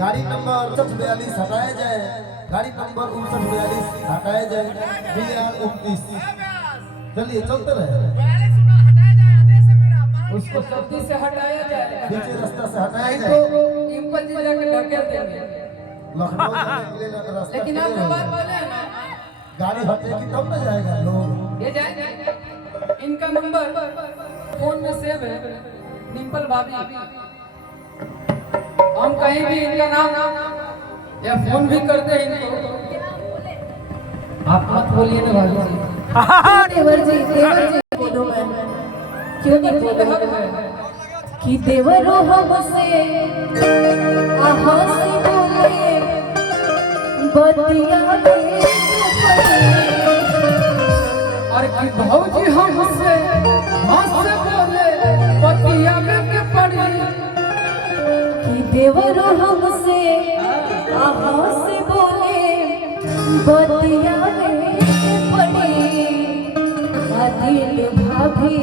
गाड़ी नंबर 42 हटाया जाए, गाड़ी नंबर 42 हटाया जाए, BR 29। चलिए चलते रहे, उसको जल्दी से हटाया जाए, पीछे रास्ता से हटाया तो जाए। इम्पल जी जाके ढकेल देंगे। लखनऊ जाने के लिए रास्ता लेकिन आप जो बात बोले हैं ना, गाड़ी हटेगी तब ना जाएगा लोग। ये जाएंगे। इनका नंबर फोन में सेव है, डिम्पल भाभी। हम कहीं भी इनका नाम या फोन भी करते हैं इनको। आप मत बोलिए ना भाभी जी। देवर जी बोलो मैं क्यों नहीं बोले हम कि देवरो हमसे आहा से बोले बतिया और कि भौजी हमसे हमसे बोले बतिया में के पड़ी कि देवरो हमसे आहा से बोले बतिया में पड़ी दिल भाभी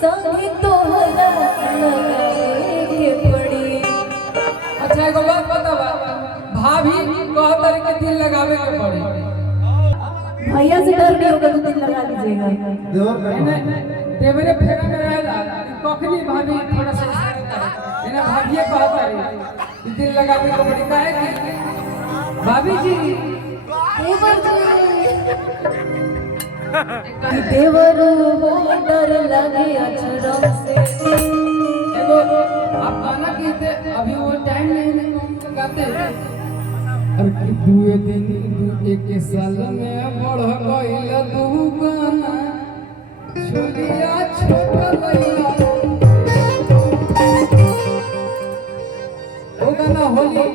संग तोहरा लगाए के पड़ी। अच्छा एगो बात बतावा, भाभी कहतर के दिल लगावे के पड़ी। भैया से डर नहीं होगा तो दिल लगा लीजिएगा। देवरे फेरा में रहेला कखनी भाभी थोड़ा सा इन्हें भाभिये कहता है दिल लगावे के पड़ी। काहे कि भाभी जी देवर हो डर लगे अचरम से। एगो आप गाना कहते अभी वो टाइम नहीं है हम गाते और कि दुए दिन एक साल में बढ़ गइल दू गाना छोलिया छोटा लइला। वो गाना होली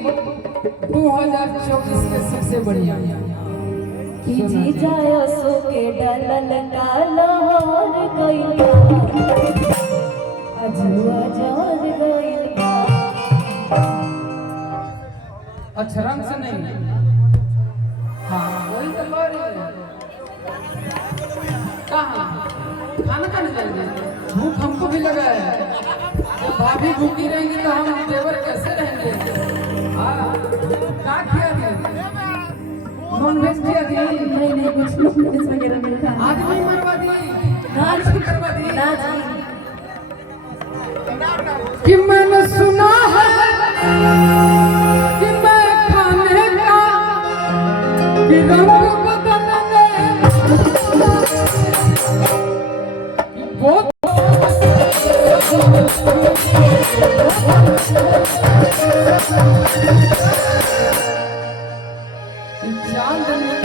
2024 के सबसे बढ़िया कि जी जायो सो के डलल कालहर गइल अजुआ जर गइल। अच्छा रंग से नहीं, हाँ वही तो कह रहे हैं। कहाँ खाना खाने जाएंगे? भूख हमको भी लगा है। जब भाभी भूखी रहेंगी तो हम देवर कैसे रहेंगे? हाँ क्या किया नॉन वेज किया दी? नहीं कुछ नॉनवेज वगैरह नहीं खाना। आदमी मरवा दी, नाच करवा दी। ना जी कि मैंने सुना है कि मैं खाने का कि रंग बदलने कि बहुत चांद में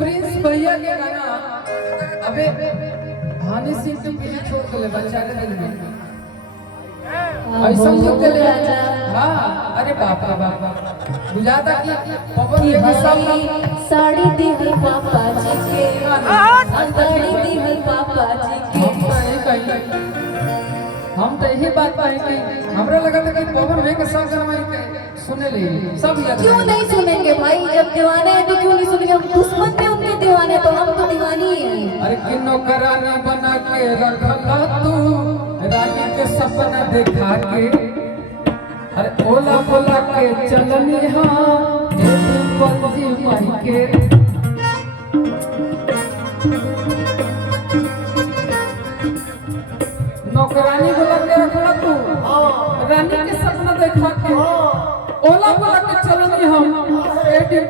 प्रिंस भैया के गाना अबे हानि सिंह के पीछे छोड़ के बच्चा के दिल में ऐसा जो के ले हां अरे बाप रे बाप बुझाता कि पवन के सब साड़ी दिहल पापा जी के साड़ी दिहल पापा जी के। हम तो यही बात पाए कि हमरा लगा था कि पवन वे के सब जनमाई के सुने ले सब याद क्यों नहीं सुनेंगे भाई? जब दीवाने हैं तो क्यों नहीं सुनेंगे? हम दुश्मन में उनके दीवाने तो हम तो दीवानी हैं। अरे किन्नो कराने बना के रखला तू रानी के सपना देखा के। अरे ओला बोला के चलनी हां पंजी माई के। नौकरानी बोला के रखला तू रानी के सपना देखा के। ओला बोला के चलनी हम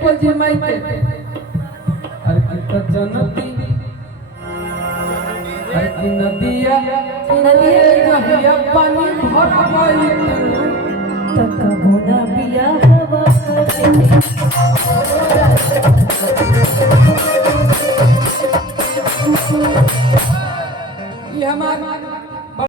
पंजी माई के। अरे कितना जनती नदिया रहिया पानी भर गई तक होना बिया हवा ये हमार